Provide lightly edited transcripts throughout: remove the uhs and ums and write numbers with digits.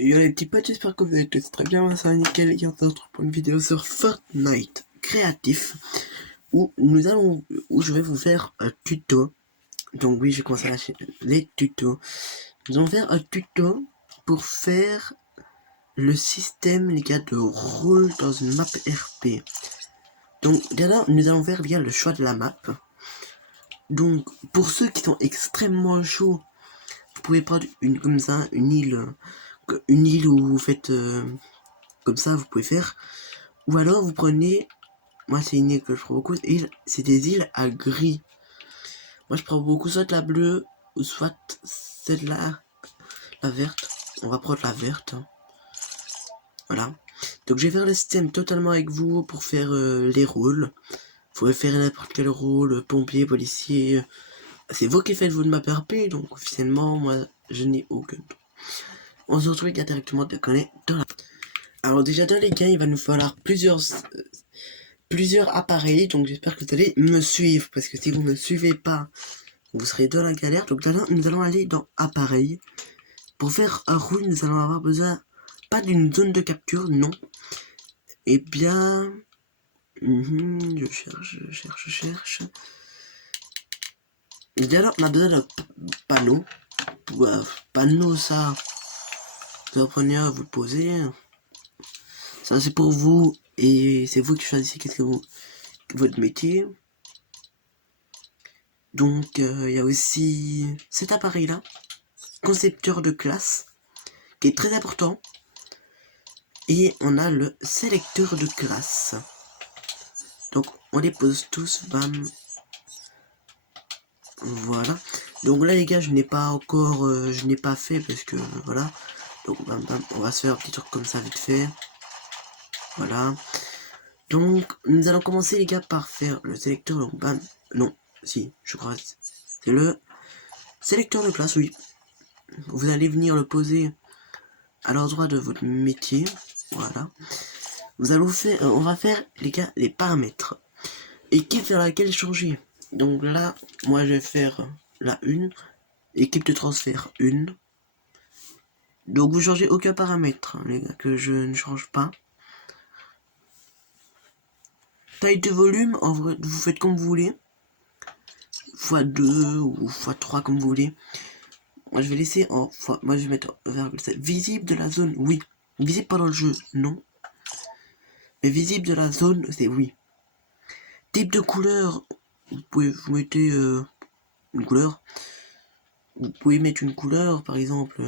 Yo les petits potes, j'espère que vous allez tous très bien. Moi c'est nickel et on se retrouve pour une vidéo sur Fortnite créatif où je vais vous faire un tuto. Donc oui, j'ai commencé à lâcher les tutos. Nous allons faire un tuto pour faire le système les gars de rôle dans une map RP. Donc d'abord nous allons faire les gars le choix de la map. Donc pour ceux qui sont extrêmement chauds, vous pouvez prendre une comme ça, une île où vous faites comme ça, vous pouvez faire. Ou alors vous prenez, moi c'est une île que je prends beaucoup, c'est des îles à gris. Moi je prends beaucoup soit la bleue ou soit celle-là, la verte. On va prendre la verte. Voilà. Donc je vais faire le système totalement avec vous pour faire les rôles. Vous pouvez faire n'importe quel rôle, pompier, policier. C'est vous qui faites votre map RP, donc officiellement moi je n'ai aucun. On se retrouve directement de connaître dans la... Alors déjà dans les gains il va nous falloir plusieurs appareils, donc j'espère que vous allez me suivre, parce que si vous ne me suivez pas, vous serez dans la galère. Donc là, nous allons aller dans appareil. Pour faire un rôle, nous allons avoir besoin, pas d'une zone de capture, non. Et bien... je cherche. Et bien alors, on a besoin d'un panneau. Panneau, ça, vous apprenez à vous le poser. Ça, c'est pour vous, et c'est vous qui choisissez qu'est-ce que votre métier. Donc il y a aussi cet appareil là, concepteur de classe, qui est très important. Et on a le sélecteur de classe. Donc on les pose tous, bam. Voilà. Donc là les gars, je n'ai pas encore, je n'ai pas fait parce que voilà. Donc bam bam, on va se faire un petit truc comme ça vite fait. Voilà. Donc nous allons commencer les gars par faire le sélecteur. Donc bam, non, si, je crois c'est le sélecteur de classe, oui. Vous allez venir le poser à l'endroit de votre métier. Voilà. On va faire les gars les paramètres. Équipe vers laquelle changer. Donc là, moi je vais faire la 1. Équipe de transfert 1. Donc vous changez aucun paramètre, hein, les gars, que je ne change pas. Taille de volume, en vrai, vous faites comme vous voulez. x2 ou x3 comme vous voulez. Moi je vais laisser en fois. Moi je vais mettre 0,7. Visible de la zone, oui. Visible pendant le jeu, non. Mais visible de la zone, c'est oui. Type de couleur, vous mettez une couleur. Vous pouvez mettre une couleur, par exemple,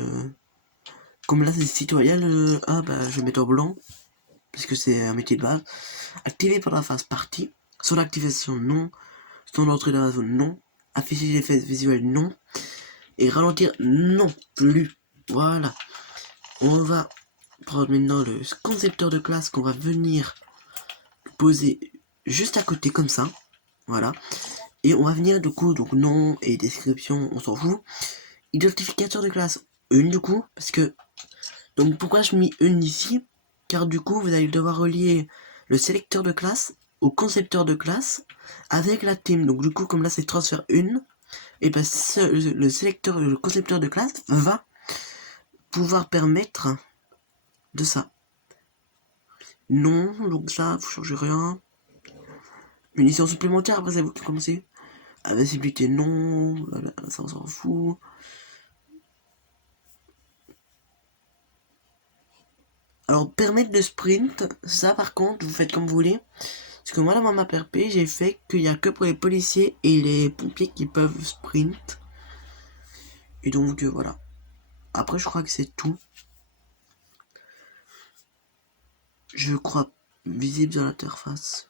comme là c'est citoyen, ah bah je vais mettre en blanc, puisque c'est un métier de base. Activé par la phase partie, son activation non, son entrée dans la zone non, afficher les effets visuels non, et ralentir non plus. Voilà. On va prendre maintenant le concepteur de classe qu'on va venir poser juste à côté comme ça. Voilà. Et on va venir du coup, donc nom et description, on s'en fout. Identificateur de classe, une du coup, parce que... Donc pourquoi je mets une ici? Car du coup, vous allez devoir relier le sélecteur de classe au concepteur de classe avec la team. Donc du coup, comme là c'est transfert 1, et ben le concepteur de classe va pouvoir permettre de ça. Non, donc ça, vous changez rien. Munitions supplémentaires, après c'est vous qui commencez. Invincibilité, non, voilà, ça on s'en fout. Alors, permettre de sprint, ça par contre, vous faites comme vous voulez. Parce que moi, dans ma map RP, j'ai fait qu'il n'y a que pour les policiers et les pompiers qui peuvent sprint. Et donc, voilà. Après, je crois que c'est tout. Je crois visible dans l'interface.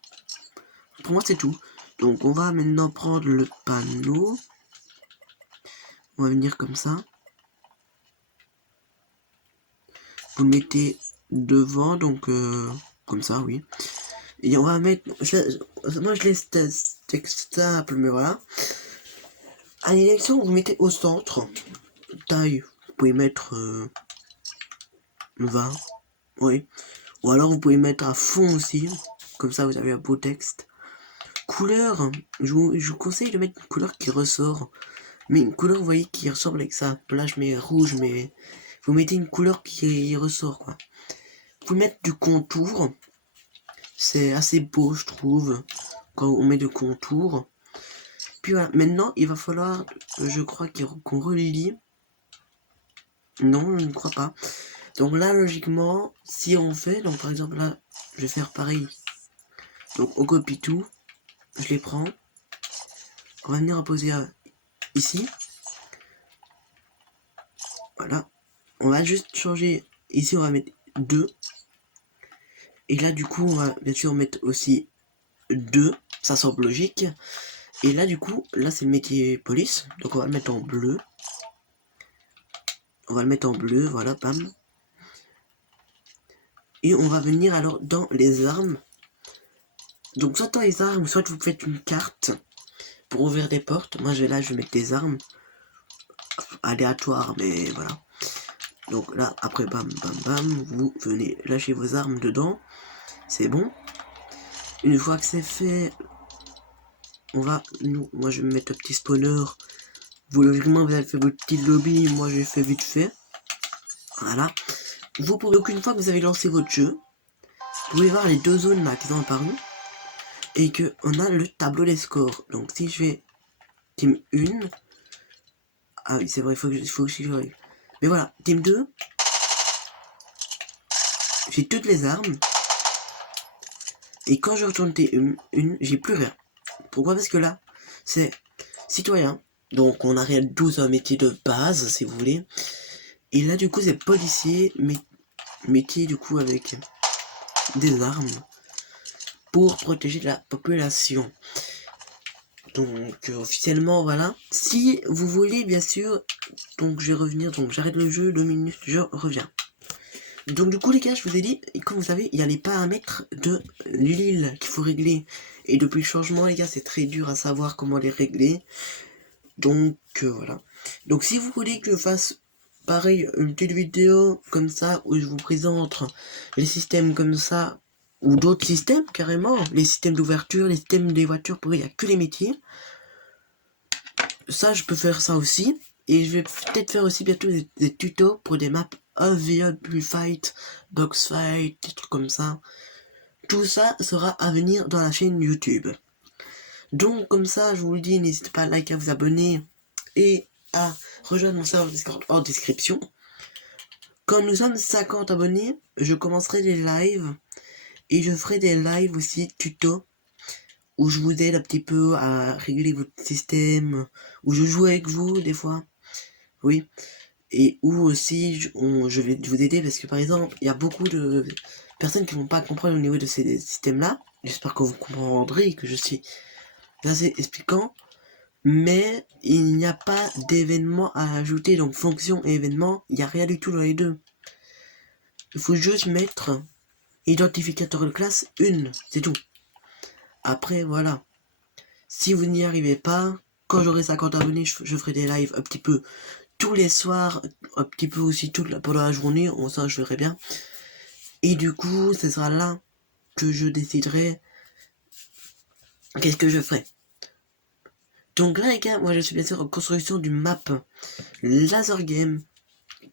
Pour moi, c'est tout. Donc, on va maintenant prendre le panneau. On va venir comme ça. Vous le mettez devant, donc comme ça, oui. Et on va mettre... moi, je laisse texte simple, mais voilà. À l'élection, vous mettez au centre. Taille, vous pouvez mettre 20. Oui. Ou alors, vous pouvez mettre à fond aussi. Comme ça, vous avez un beau texte. Couleur, je vous conseille de mettre une couleur qui ressort. Mais une couleur, vous voyez, qui ressemble avec ça. Là, je mets rouge, mais vous mettez une couleur qui ressort, quoi. Vous mettre du contour, c'est assez beau, je trouve, quand on met de contour. Puis voilà, maintenant, il va falloir, je crois qu'on relie. Non, je ne crois pas. Donc là, logiquement, si on fait, donc par exemple là, je vais faire pareil. Donc on copie tout, je les prends. On va venir en poser ici. Voilà. On va juste changer. Ici, on va mettre 2. Et là, du coup, on va bien sûr mettre aussi 2. Ça semble logique. Et là, du coup, là, c'est le métier police. Donc, on va le mettre en bleu. On va le mettre en bleu. Voilà, bam. Et on va venir alors dans les armes. Donc, soit dans les armes, soit vous faites une carte pour ouvrir des portes. Moi, je vais mettre des armes aléatoires, mais voilà. Donc là, après, bam, bam, bam, vous venez lâcher vos armes dedans. C'est bon. Une fois que c'est fait, on va, moi je vais me mettre un petit spawner. Vous, logiquement, vous avez fait votre petit lobby, moi j'ai fait vite fait. Voilà. Vous pouvez, donc une fois que vous avez lancé votre jeu, vous pouvez voir les 2 zones là qui sont apparues. Et que on a le tableau des scores. Donc si je fais team 1. Ah oui, c'est vrai, il faut que j'y arrive. Mais voilà, team 2. J'ai toutes les armes. Et quand je retourne team 1, j'ai plus rien. Pourquoi? Parce que là, c'est citoyen. Donc on arrête 12 un métier de base, si vous voulez. Et là, du coup, c'est policier, métier, du coup, avec des armes pour protéger la population. Donc, officiellement, voilà. Si vous voulez, bien sûr, donc je vais revenir, donc j'arrête le jeu, 2 minutes, je reviens. Donc, du coup, les gars, je vous ai dit, comme vous savez, il y a les paramètres de l'île qu'il faut régler. Et depuis le changement, les gars, c'est très dur à savoir comment les régler. Donc, voilà. Donc, si vous voulez que je fasse pareil, une petite vidéo comme ça où je vous présente les systèmes comme ça ou d'autres systèmes carrément, les systèmes d'ouverture, les systèmes des voitures, pour il n'y a que les métiers. Ça, je peux faire ça aussi. Et je vais peut-être faire aussi bientôt des tutos pour des maps Available Fight, Box Fight, des trucs comme ça. Tout ça sera à venir dans la chaîne YouTube. Donc comme ça, je vous le dis, n'hésitez pas à liker, à vous abonner et à rejoindre mon serveur Discord en description. Quand nous sommes 50 abonnés, je commencerai des lives et je ferai des lives aussi tuto où je vous aide un petit peu à régler votre système, où je joue avec vous des fois, oui, et où aussi je vais vous aider parce que par exemple, il y a beaucoup de personnes qui vont pas comprendre au niveau de ces systèmes-là. J'espère que vous comprendrez que je suis assez expliquant. Mais il n'y a pas d'événement à ajouter, donc fonction et événement, il n'y a rien du tout dans les deux. Il faut juste mettre identificateur de classe 1, c'est tout. Après, voilà. Si vous n'y arrivez pas, quand j'aurai 50 abonnés, je ferai des lives un petit peu tous les soirs, un petit peu aussi pendant la journée, ça je verrai bien. Et du coup, ce sera là que je déciderai qu'est-ce que je ferai. Donc là les gars, moi je suis bien sûr en construction du map Laser Game,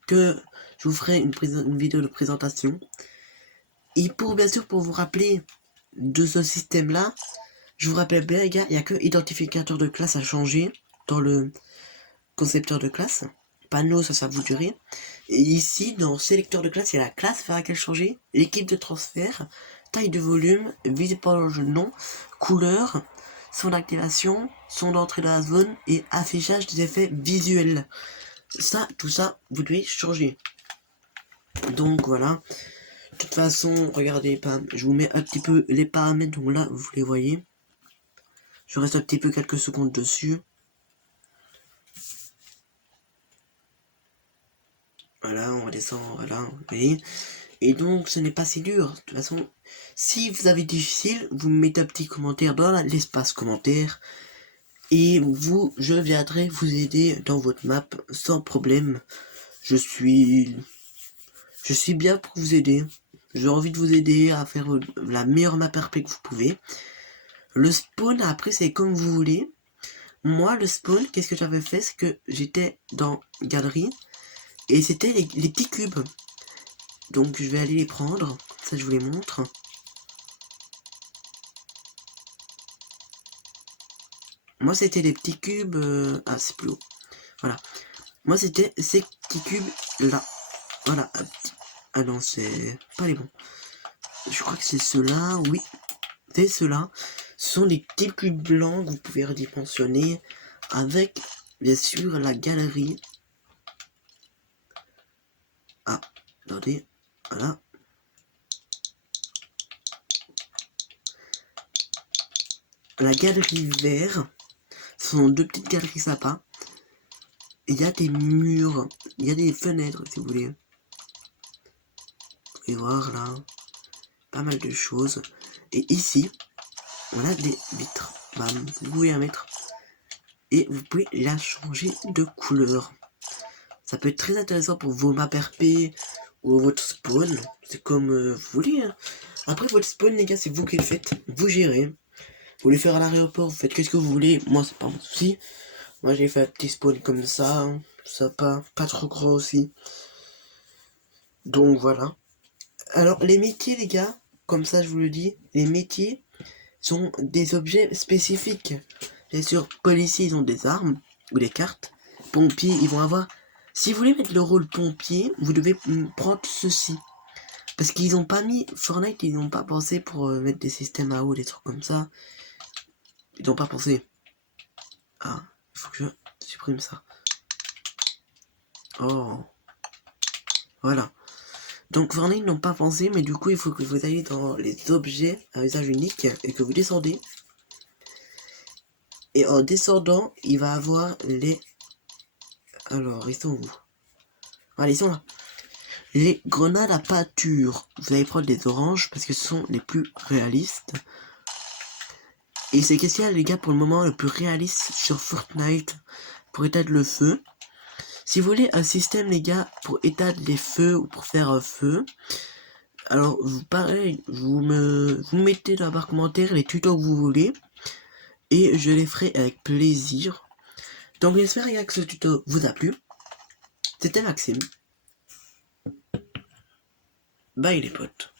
que je vous ferai une vidéo de présentation. Et pour bien sûr, pour vous rappeler de ce système là, je vous rappelle bien les gars, il n'y a que identificateur de classe à changer dans le concepteur de classe. Panneau, ça vous durer. Et ici, dans sélecteur de classe, il y a la classe vers laquelle changer, l'équipe de transfert, taille de volume, visible par le nom, couleur, son d'activation, son d'entrée dans la zone et affichage des effets visuels. Ça, tout ça, vous devez changer. Donc voilà. De toute façon, regardez, je vous mets un petit peu les paramètres, donc là, vous les voyez. Je reste un petit peu quelques secondes dessus. Voilà, on redescend, voilà, vous voyez. Et donc, ce n'est pas si dur. De toute façon, si vous avez difficile, vous mettez un petit commentaire dans l'espace commentaire. Et je viendrai vous aider dans votre map sans problème. Je suis bien pour vous aider. J'ai envie de vous aider à faire la meilleure map RP que vous pouvez. Le spawn, après, c'est comme vous voulez. Moi, le spawn, qu'est-ce que j'avais fait? C'est que j'étais dans galerie. Et c'était les petits cubes. Donc je vais aller les prendre. Ça je vous les montre. Moi c'était les petits cubes. Ah c'est plus haut. Voilà. Moi c'était ces petits cubes là. Voilà. Ah non c'est pas les bons. Je crois que c'est ceux-là. Oui. C'est ceux-là. Ce sont des petits cubes blancs que vous pouvez redimensionner. Avec bien sûr la galerie. Ah. Attendez. Voilà. La galerie vert. Ce sont deux petites galeries sympas. Il y a des murs, il y a des fenêtres si vous voulez. Vous pouvez voir là, pas mal de choses. Et ici, on a des vitres. Bam, vous pouvez la mettre. Et vous pouvez la changer de couleur. Ça peut être très intéressant pour vos maps RP ou votre spawn. C'est comme vous voulez. Hein. Après votre spawn les gars, c'est vous qui le faites. Vous gérez. Vous voulez faire à l'aéroport, vous faites qu'est-ce que vous voulez. Moi c'est pas mon souci. Moi j'ai fait un petit spawn comme ça. Hein. Sympa, pas trop gros aussi. Donc voilà. Alors les métiers les gars, comme ça je vous le dis, les métiers sont des objets spécifiques. Bien sûr, policiers ils ont des armes ou des cartes. Pompiers ils vont avoir... Si vous voulez mettre le rôle pompier, vous devez prendre ceci. Parce qu'ils ont pas mis... Fortnite ils n'ont pas pensé pour mettre des systèmes à eau, des trucs comme ça. Ils n'ont pas pensé. Ah, il faut que je supprime ça. Oh. Voilà. Donc Fortnite n'ont pas pensé, mais du coup il faut que vous ayez dans les objets à usage unique et que vous descendez. Et en descendant, il va avoir les... Alors, ils sont où? Voilà, ils sont là. Les grenades à pâture. Vous allez prendre des oranges parce que ce sont les plus réalistes. Et c'est qu'est-ce qu'il y a les gars pour le moment le plus réaliste sur Fortnite pour éteindre le feu. Si vous voulez un système les gars pour éteindre les feux ou pour faire un feu, alors pareil, vous mettez dans la barre commentaire les tutos que vous voulez et je les ferai avec plaisir. Donc j'espère les gars que ce tuto vous a plu. C'était Maxime. Bye les potes.